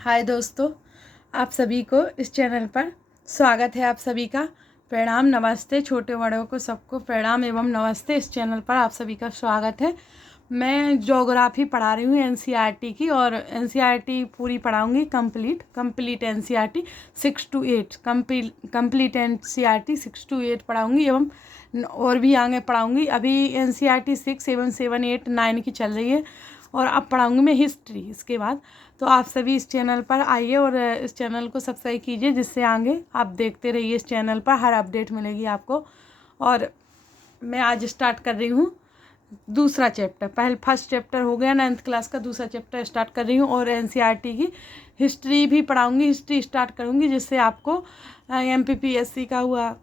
हाय दोस्तों, आप सभी को इस चैनल पर स्वागत है। आप सभी का प्रणाम, नमस्ते। छोटे बड़ों को सबको प्रणाम एवं नमस्ते। इस चैनल पर आप सभी का स्वागत है। मैं ज्योग्राफी पढ़ा रही हूँ एनसीईआरटी की, और एनसीईआरटी पूरी पढ़ाऊँगी complete NCERT 6 to 8 complete NCERT 6 to 8 पढ़ाऊँगी एवं और भी आगे पढ़ाऊँगी। अभी एनसीईआरटी 6 7 7 8 9 की चल रही है और अब पढ़ाऊँगी मैं हिस्ट्री इसके बाद। तो आप सभी इस चैनल पर आइए और इस चैनल को सब्सक्राइब कीजिए, जिससे आगे आप देखते रहिए। इस चैनल पर हर अपडेट मिलेगी आपको। और मैं आज स्टार्ट कर रही हूँ दूसरा चैप्टर। फर्स्ट चैप्टर हो गया 9th क्लास का, दूसरा चैप्टर स्टार्ट कर रही हूँ। और एनसीईआरटी की हिस्ट्री भी पढ़ाऊँगी, हिस्ट्री स्टार्ट करूँगी, जिससे आपको एमपीपीएससी का हुआ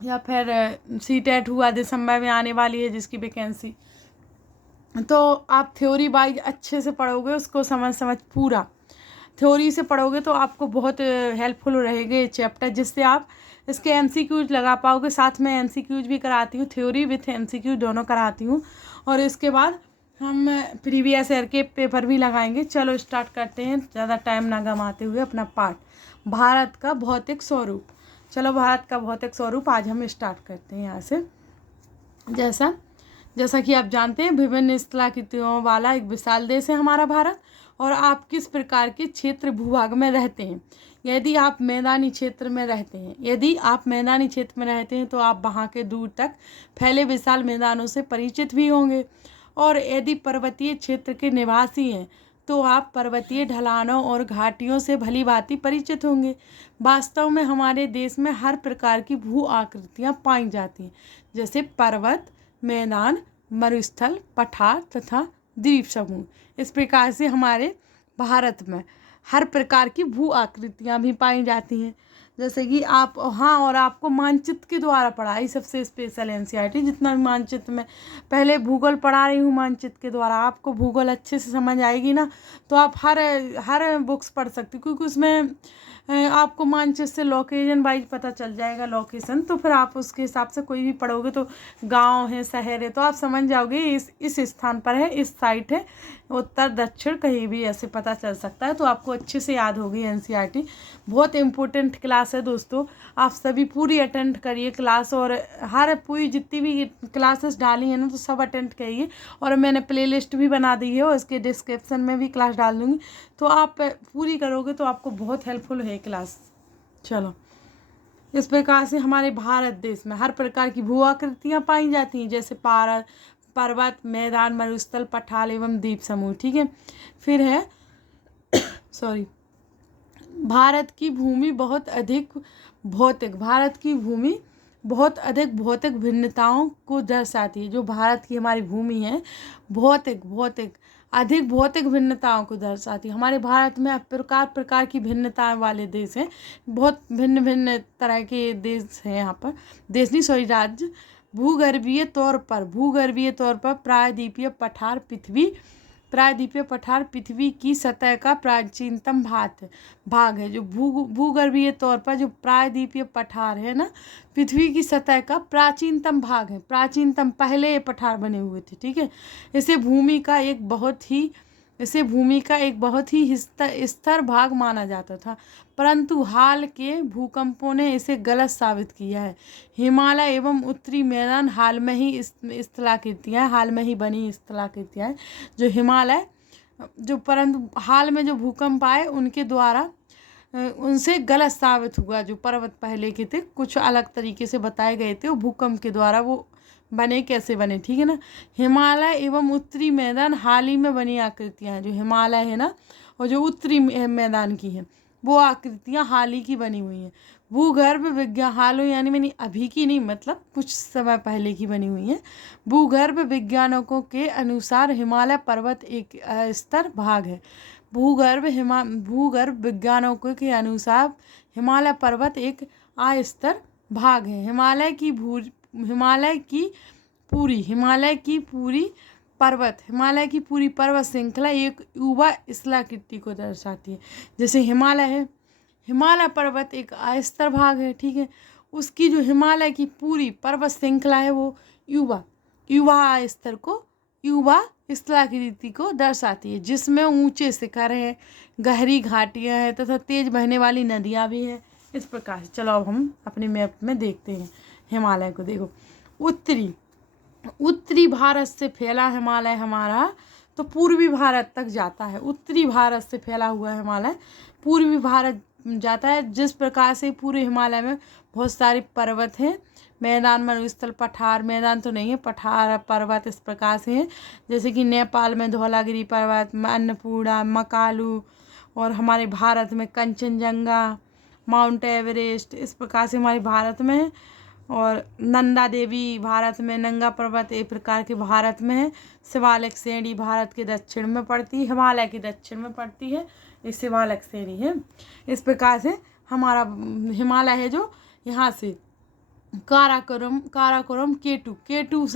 या फिर सीटेट हुआ, दिसंबर में आने वाली है जिसकी वैकेंसी, तो आप थ्योरी वाइज अच्छे से पढ़ोगे, उसको समझ पूरा थ्योरी से पढ़ोगे तो आपको बहुत हेल्पफुल रहेगा ये चैप्टर, जिससे आप इसके एमसीक्यूज लगा पाओगे। साथ में एमसीक्यूज भी कराती हूँ, थ्योरी विथ एमसीक्यू दोनों कराती हूँ। और इसके बाद हम प्रीवियस ईयर के पेपर भी लगाएंगे। चलो स्टार्ट करते हैं, ज़्यादा टाइम ना गंवाते हुए अपना पार्ट, भारत का भौतिक स्वरूप। चलो, भारत का भौतिक स्वरूप आज हम स्टार्ट करते हैं यहाँ से। जैसा कि आप जानते हैं, विभिन्न स्थलाकृतियों वाला एक विशाल देश है हमारा भारत। और आप किस प्रकार के क्षेत्र भूभाग में रहते हैं? यदि आप मैदानी क्षेत्र में रहते हैं तो आप वहाँ के दूर तक फैले विशाल मैदानों से परिचित भी होंगे। और यदि पर्वतीय क्षेत्र के निवासी हैं तो आप पर्वतीय ढलानों और घाटियों से भली भांति परिचित होंगे। वास्तव में हमारे देश में हर प्रकार की भू आकृतियाँ पाई जाती हैं, जैसे पर्वत, मैदान, मरुस्थल, पठार तथा द्वीप समूह। इस प्रकार से हमारे भारत में हर प्रकार की भू आकृतियाँ भी पाई जाती हैं। जैसे कि आप और आपको मानचित्र के द्वारा पढ़ाई सबसे स्पेशल एनसीईआरटी, जितना भी मानचित्र में पहले भूगोल पढ़ा रही हूँ, मानचित्र के द्वारा आपको भूगोल अच्छे से समझ आएगी ना, तो आप हर बुक्स पढ़ सकती हो, क्योंकि उसमें आपको मानचित्र से लोकेशन वाइज पता चल जाएगा, लोकेशन। तो फिर आप उसके हिसाब से कोई भी पढ़ोगे तो गांव है, शहर है, तो आप समझ जाओगे इस स्थान पर है, इस साइड है, उत्तर दक्षिण कहीं भी ऐसे पता चल सकता है। तो आपको अच्छे से याद होगी एनसीईआरटी। बहुत इम्पोर्टेंट क्लास है दोस्तों, आप सभी पूरी अटेंड करिए क्लास। और हर पूरी जितनी भी क्लासेस डाली है ना, तो सब अटेंड करिए। और मैंने प्लेलिस्ट भी बना दी है और इसके डिस्क्रिप्शन में भी क्लास डाल दूँगी, तो आप पूरी करोगे तो आपको बहुत हेल्पफुल है क्लास। चलो, इस प्रकार से हमारे भारत देश में हर प्रकार की भू आकृतियाँ पाई जाती हैं, जैसे पर्वत, मैदान, मरुस्थल, पठार एवं द्वीप समूह। ठीक है, फिर है भारत की भूमि बहुत अधिक भिन्नताओं को दर्शाती है। जो भारत की हमारी भूमि है, अधिक भौतिक भिन्नताओं को दर्शाती है। हमारे भारत में प्रकार की भिन्नताएं वाले देश हैं, बहुत भिन्न भिन्न तरह के देश हैं यहाँ पर, राज्य। भूगर्भीय तौर पर प्रायद्वीपीय पठार पृथ्वी की सतह का प्राचीनतम भाग है। जो भूगर्भीय तौर पर जो प्रायद्वीपीय पठार है ना, पृथ्वी की सतह का प्राचीनतम भाग है। प्राचीनतम, पहले ये पठार बने हुए थे। ठीक है, इसे भूमि का एक बहुत ही स्थिर भाग माना जाता था, परंतु हाल के भूकंपों ने इसे गलत साबित किया है। हिमालय एवं उत्तरी मैदान हाल में ही बनी स्थलाकृतियाँ हैं। जो हिमालय परंतु हाल में जो भूकंप आए उनके द्वारा उनसे गलत साबित हुआ। जो पर्वत पहले के थे, कुछ अलग तरीके से बताए गए थे, वो भूकंप के द्वारा वो कैसे बने। ठीक है ना, हिमालय एवं उत्तरी मैदान हाल ही में बनी आकृतियाँ हैं। जो हिमालय है ना, और जो उत्तरी मैदान की है, वो आकृतियाँ हाल ही की बनी हुई हैं। भूगर्भ विज्ञान यानी अभी की नहीं, मतलब कुछ समय पहले की बनी हुई है। भूगर्भ वैज्ञानिकों के अनुसार हिमालय पर्वत एक अस्तर भाग है। भूगर्भ वैज्ञानिकों के अनुसार हिमालय पर्वत एक अस्तर भाग है। हिमालय की पूरी पर्वत श्रृंखला एक युवा स्थलाकृति को दर्शाती है। जैसे हिमालय पर्वत एक अस्तर भाग है। ठीक है, उसकी जो हिमालय की पूरी पर्वत श्रृंखला है वो युवा स्तर को युवा स्थलाकृति को दर्शाती है, जिसमें ऊंचे शिखर हैं, गहरी घाटियां हैं तथा तेज बहने वाली नदियां भी हैं। इस प्रकार से चलो अब हम अपने मैप में देखते हैं हिमालय को। देखो उत्तरी भारत से फैला हिमालय हमारा तो पूर्वी भारत तक जाता है। उत्तरी भारत से फैला हुआ हिमालय पूर्वी भारत जाता है। जिस प्रकार से पूरे हिमालय में बहुत सारे पर्वत हैं, मैदान, मरुस्थल, पठार, मैदान तो नहीं है, पठार पर्वत इस प्रकार से हैं, जैसे कि नेपाल में धौलागिरी पर्वत, अन्नपूर्णा, मकालू, और हमारे भारत में कंचनजंगा, माउंट एवरेस्ट, इस प्रकार से हमारे भारत में है। और नंदा देवी भारत में, नंगा पर्वत एक प्रकार के भारत में है। शिवालिक श्रेणी भारत के दक्षिण में पड़ती है, हिमालय के दक्षिण में पड़ती है, ये शिवालिक श्रेणी है। इस प्रकार से हमारा हिमालय है जो यहाँ से काराकोरम केटू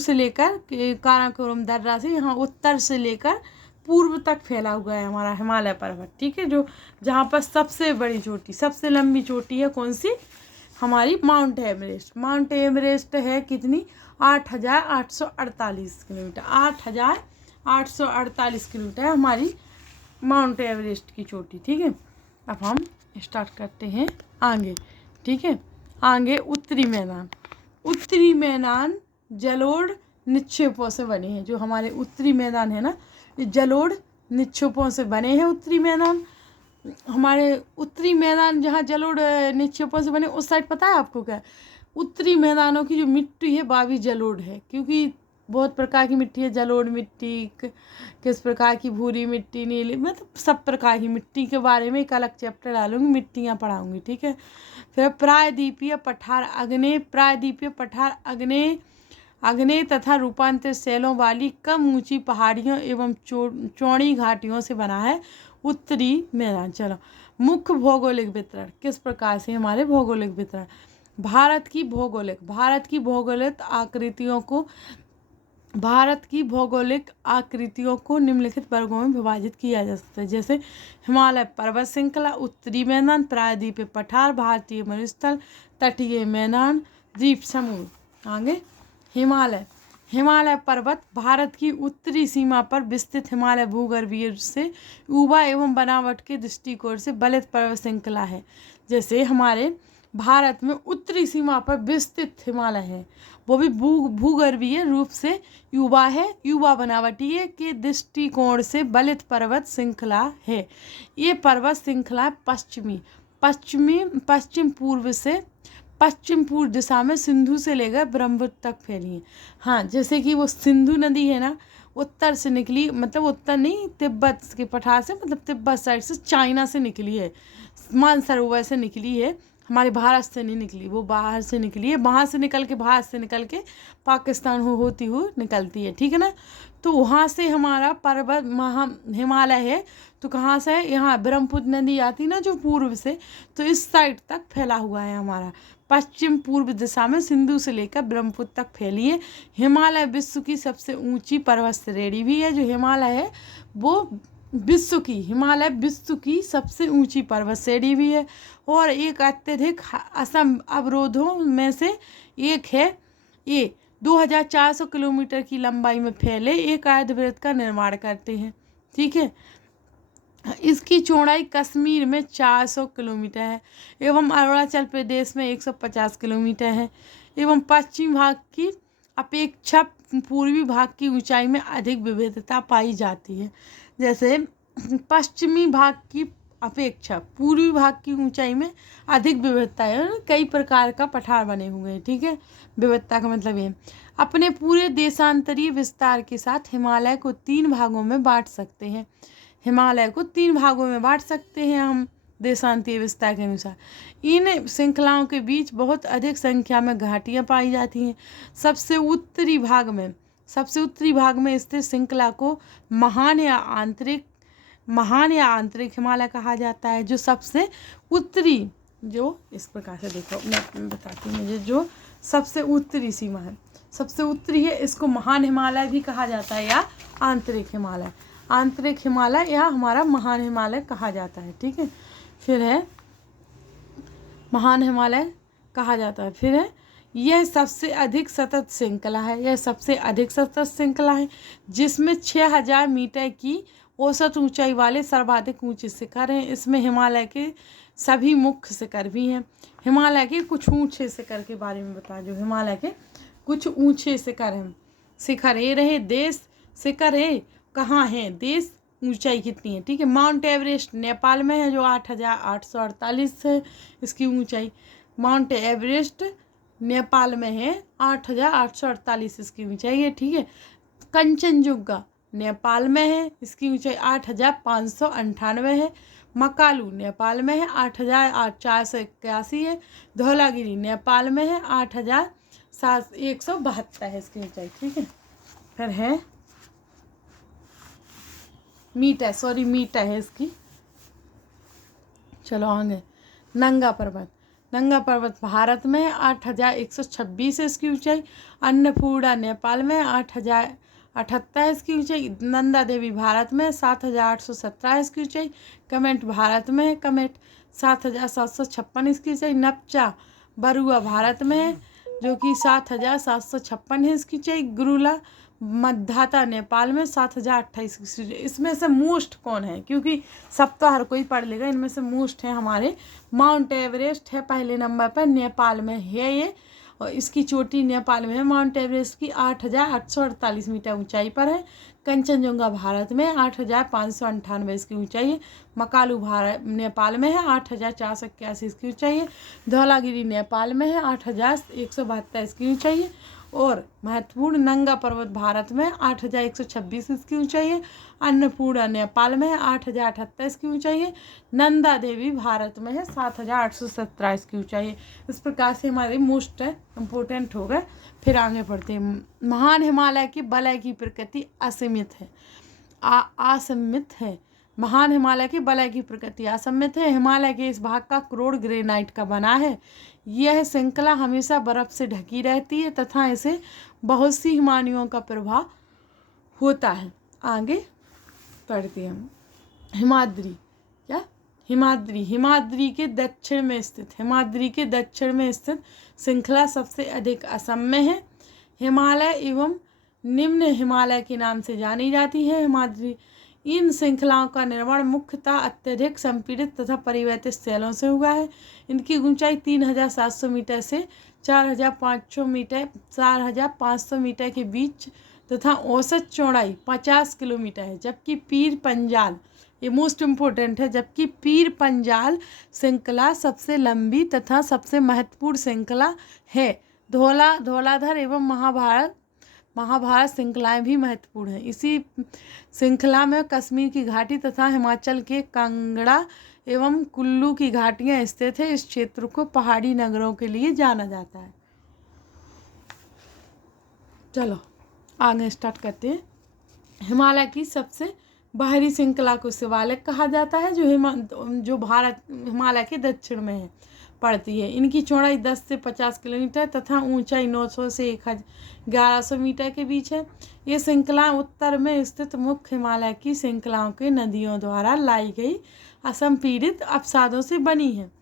से लेकर काराकोरम दर्रा से यहाँ उत्तर से लेकर पूर्व तक फैला हुआ है हमारा हिमालय पर्वत। ठीक है, जो जहाँ पर सबसे बड़ी चोटी, सबसे लंबी चोटी है कौन सी, हमारी माउंट एवरेस्ट। माउंट एवरेस्ट है कितनी, 8,848 किलोमीटर, 8,848 किलोमीटर है हमारी माउंट एवरेस्ट की चोटी। ठीक है, अब हम स्टार्ट करते हैं आगे। ठीक है, आगे उत्तरी मैदान जलोढ़ निक्षेपों से बने हैं। जो हमारे उत्तरी मैदान है ना, ये जलोढ़ निक्षेपों से बने हैं। उत्तरी मैदान, हमारे उत्तरी मैदान जहाँ जलोढ़ निक्षेपों से बने, उस साइड पता है आपको क्या, उत्तरी मैदानों की जो मिट्टी है वह भी जलोढ़ है, क्योंकि बहुत प्रकार की मिट्टी है। जलोढ़ मिट्टी, किस प्रकार की, भूरी मिट्टी, नीली, मतलब सब प्रकार की मिट्टी के बारे में एक अलग चैप्टर डालूंगी, मिट्टियाँ पढ़ाऊंगी। ठीक है, फिर प्रायद्वीपीय पठार आग्नेय तथा रूपांतरित शैलों वाली कम ऊंची पहाड़ियों एवं चौड़ी घाटियों से बना है उत्तरी मैदान। चलो, मुख्य भौगोलिक वितरण किस प्रकार से, हमारे भौगोलिक वितरण, भारत की भौगोलिक आकृतियों को निम्नलिखित वर्गों में विभाजित किया जा सकता है, जैसे हिमालय पर्वत श्रृंखला, उत्तरी मैदान, प्रायद्वीपीय पठार, भारतीय मरुस्थल, तटीय मैदान, द्वीप समूह। आगे हिमालय पर्वत भारत की उत्तरी सीमा पर विस्तृत हिमालय भूगर्भीय से युवा एवं बनावट के दृष्टिकोण से बलित पर्वत श्रृंखला है। जैसे हमारे भारत में उत्तरी सीमा पर विस्तृत हिमालय है, वो भी भूगर्भीय रूप से युवा बनावटीय के दृष्टिकोण से बलित पर्वत श्रृंखला है। ये पर्वत श्रृंखला पश्चिम पूर्व दिशा में सिंधु से लेकर ब्रह्मपुत्र तक फैली है। हाँ, जैसे कि वो सिंधु नदी है ना, उत्तर से निकली, मतलब उत्तर नहीं, तिब्बत के पठार से, मतलब तिब्बत साइड से, चाइना से निकली है, मानसरोवर से निकली है, हमारे भारत से नहीं निकली, वो बाहर से निकली है, वहाँ से निकल के, भारत से निकल के पाकिस्तान होती हुई निकलती है। ठीक है ना, तो वहाँ से हमारा पर्वत हिमालय है, तो कहाँ से है, यहाँ ब्रह्मपुत्र नदी आती ना जो पूर्व से, तो इस साइड तक फैला हुआ है हमारा, पश्चिम पूर्व दिशा में सिंधु से लेकर ब्रह्मपुत्र तक फैली है। हिमालय विश्व की सबसे ऊंची पर्वत श्रेणी भी है। जो हिमालय है वो हिमालय विश्व की सबसे ऊंची पर्वत श्रेणी भी है, और एक अत्यधिक असम अवरोधों में से एक है। ये 2400 किलोमीटर की लंबाई में फैले एक आयतवृत्त का निर्माण करते हैं। ठीक है, इसकी चौड़ाई कश्मीर में 400 किलोमीटर है एवं अरुणाचल प्रदेश में 150 किलोमीटर है, एवं पश्चिमी भाग की अपेक्षा पूर्वी भाग की ऊंचाई में अधिक विविधता पाई जाती है। जैसे पश्चिमी भाग की अपेक्षा पूर्वी भाग की ऊंचाई में अधिक विविधता है, कई प्रकार का पठार बने हुए हैं। ठीक है, विविधता का मतलब ये, अपने पूरे देशांतरीय विस्तार के साथ हिमालय को 3 भागों में बांट सकते हैं। हम देशांतरीय विस्तार के अनुसार। इन श्रृंखलाओं के बीच बहुत अधिक संख्या में घाटियां पाई जाती हैं। सबसे उत्तरी भाग में स्थित श्रृंखला को महान या आंतरिक हिमालय कहा जाता है। जो सबसे उत्तरी, जो इस प्रकार से, देखो मैं बताती हूँ, मुझे जो सबसे उत्तरी सीमा है, सबसे उत्तरी है, इसको महान हिमालय भी कहा जाता है या आंतरिक हिमालय या हमारा महान हिमालय कहा जाता है। ठीक है, फिर है महान हिमालय कहा जाता है। फिर है यह सबसे अधिक सतत श्रृंखला है, यह सबसे अधिक सतत श्रृंखला है जिसमें 6000 मीटर की औसत ऊंचाई वाले सर्वाधिक ऊंचे शिखर हैं। इसमें हिमालय के सभी मुख्य शिखर भी हैं। हिमालय के कुछ ऊंचे शिखर के बारे में बता, जो हिमालय के कुछ ऊंचे शिखर हैं। शिखर ए रहे देश, शिखर ए कहाँ है, देश, ऊंचाई कितनी है, ठीक है। माउंट एवरेस्ट नेपाल में है जो 8848 है इसकी ऊंचाई। माउंट एवरेस्ट नेपाल में है 8848 इसकी ऊंचाई है, ठीक है। कंचनजुंगा नेपाल में है, इसकी ऊंचाई 8598 है। मकालू नेपाल में है 8481 है। धौलागिरी नेपाल में है 8172 है इसकी ऊंचाई, ठीक है। फिर है मीटा है इसकी। चलो आगे, नंगा पर्वत। नंगा पर्वत भारत में 8126 है इसकी ऊंचाई। अन्नपूर्णा नेपाल में 8078 है इसकी ऊंचाई। नंदा देवी भारत में 7817 है इसकी ऊंचाई। कमेट भारत में है, कमेट 7756 इसकी ऊंचाई। नपचा बरुआ भारत में है जो कि 7756 है इसकी ऊंचाई। गुरुला मध्याता नेपाल में 7028। इसमें से मोस्ट कौन है, क्योंकि सब तो हर कोई पढ़ लेगा, इनमें से मोस्ट है हमारे माउंट एवरेस्ट है पहले नंबर पर, नेपाल में है ये, और इसकी चोटी नेपाल में है माउंट एवरेस्ट की 8848 मीटर ऊंचाई पर है। कंचनजुंगा भारत में 8598 इसकी ऊंचाई है। मकालू भारत नेपाल में है 8481 इसकी ऊंचाई है। धौलागिरी नेपाल में है 8172 इसकी ऊंचाई है। और महत्वपूर्ण नंगा पर्वत भारत में 8126 इसकी ऊंचाई है। अन्नपूर्णा नेपाल में है 8078 इसकी ऊंचाई है। नंदा देवी भारत में है 7817 इसकी ऊंचाई है। इस प्रकार से हमारे मोस्ट इम्पोर्टेंट हो गए। फिर आगे बढ़ते हैं। महान हिमालय की वलय की प्रकृति असीमित है, असमित है। महान हिमालय की वलय की प्रकृति असमित है। हिमालय के इस भाग का क्रोड ग्रेनाइट का बना है। यह श्रृंखला हमेशा बर्फ से ढकी रहती है तथा इसे बहुत सी हिमानियों का प्रभाव होता है। आगे पढ़ते हैं। हिमाद्री क्या, हिमाद्री के दक्षिण में स्थित श्रृंखला सबसे अधिक असम में है। हिमालय एवं निम्न हिमालय के नाम से जानी जाती है। हिमाद्री इन श्रृंखलाओं का निर्माण मुख्यतः अत्यधिक संपीड़ित तथा परिवर्तित शैलों से हुआ है। इनकी ऊंचाई 3700 मीटर से 4500 मीटर के बीच तथा औसत चौड़ाई 50 किलोमीटर है। जबकि पीर पंजाल, ये मोस्ट इम्पोर्टेंट है, जबकि पीर पंजाल श्रृंखला सबसे लंबी तथा सबसे महत्वपूर्ण श्रृंखला है। धौलाधर एवं महाभारत श्रृंखलाएं भी महत्वपूर्ण हैं। इसी श्रृंखला में कश्मीर की घाटी तथा हिमाचल के कांगड़ा एवं कुल्लू की घाटियां स्थित है। इस क्षेत्र को पहाड़ी नगरों के लिए जाना जाता है। चलो आगे स्टार्ट करते हैं। हिमालय की सबसे बाहरी श्रृंखला को शिवालिक कहा जाता है, जो हिमालय के दक्षिण में है पड़ती है। इनकी चौड़ाई 10 से 50 किलोमीटर तथा ऊंचाई 900 से 1100 मीटर के बीच है। ये श्रृंखला उत्तर में स्थित मुख्य हिमालय की श्रृंखलाओं के नदियों द्वारा लाई गई असंपीड़ित अवसादों से बनी हैं।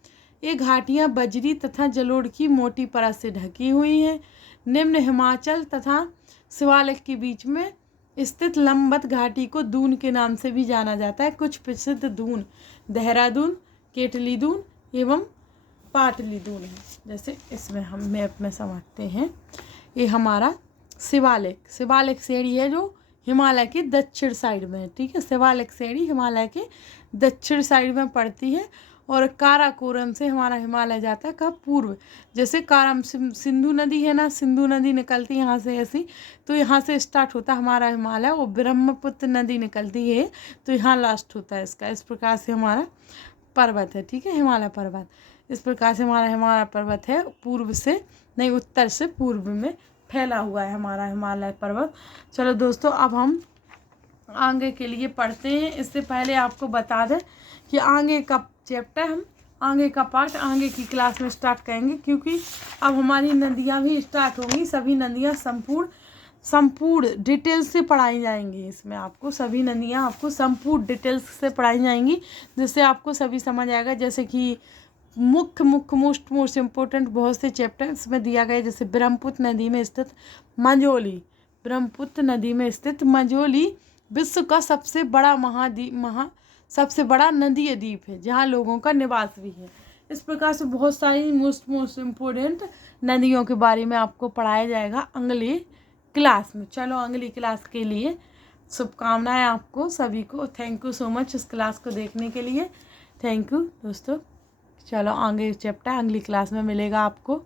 ये घाटियां बजरी तथा जलोढ़ की मोटी परत से ढकी हुई हैं। निम्न हिमाचल तथा शिवालिक के बीच में स्थित लंबवत घाटी को दून के नाम से भी जाना जाता है। कुछ प्रसिद्ध दून देहरादून, केटली दून एवं पाटली दून है। जैसे इसमें हम मैप में समझते हैं, ये हमारा शिवालिक श्रेणी है जो हिमालय के दक्षिण साइड में है, ठीक है। शिवालिक श्रेणी हिमालय के दक्षिण साइड में पड़ती है। और काराकोरम से हमारा हिमालय जाता है कब, पूर्व। जैसे सिंधु नदी है ना, सिंधु नदी निकलती है यहाँ से ऐसी, तो यहाँ से स्टार्ट होता है हमारा हिमालय, और ब्रह्मपुत्र नदी निकलती है तो यहाँ लास्ट होता है इसका। इस प्रकार से हमारा पर्वत है, ठीक है, हिमालय पर्वत। इस प्रकार से हमारा हिमालय पर्वत है, उत्तर से पूर्व में फैला हुआ है हमारा हिमालय पर्वत। चलो दोस्तों, अब हम आगे के लिए पढ़ते हैं। इससे पहले आपको बता दें कि आगे का चैप्टर हम आगे का पार्ट आगे की क्लास में स्टार्ट करेंगे, क्योंकि अब हमारी नदियाँ भी स्टार्ट होंगी। सभी नदियाँ संपूर्ण डिटेल्स से पढ़ाई जाएंगी। इसमें आपको सभी नदियाँ आपको संपूर्ण डिटेल्स से पढ़ाई जाएंगी, जिससे आपको सभी समझ आएगा। जैसे कि मुख्य मुख्य मोस्ट इम्पोर्टेंट बहुत से चैप्टर इसमें दिया गया, जैसे ब्रह्मपुत्र नदी में स्थित मंझोली। ब्रह्मपुत्र नदी में स्थित मंझोली विश्व का सबसे बड़ा सबसे बड़ा नदीय द्वीप है, जहाँ लोगों का निवास भी है। इस प्रकार से बहुत सारी मोस्ट इम्पोर्टेंट नदियों के बारे में आपको पढ़ाया जाएगा अगली क्लास में। चलो अगली क्लास के लिए शुभकामनाएं आपको सभी को। थैंक यू सो मच इस क्लास को देखने के लिए। थैंक यू दोस्तों। चलो आगे चैप्टर अगली क्लास में मिलेगा आपको।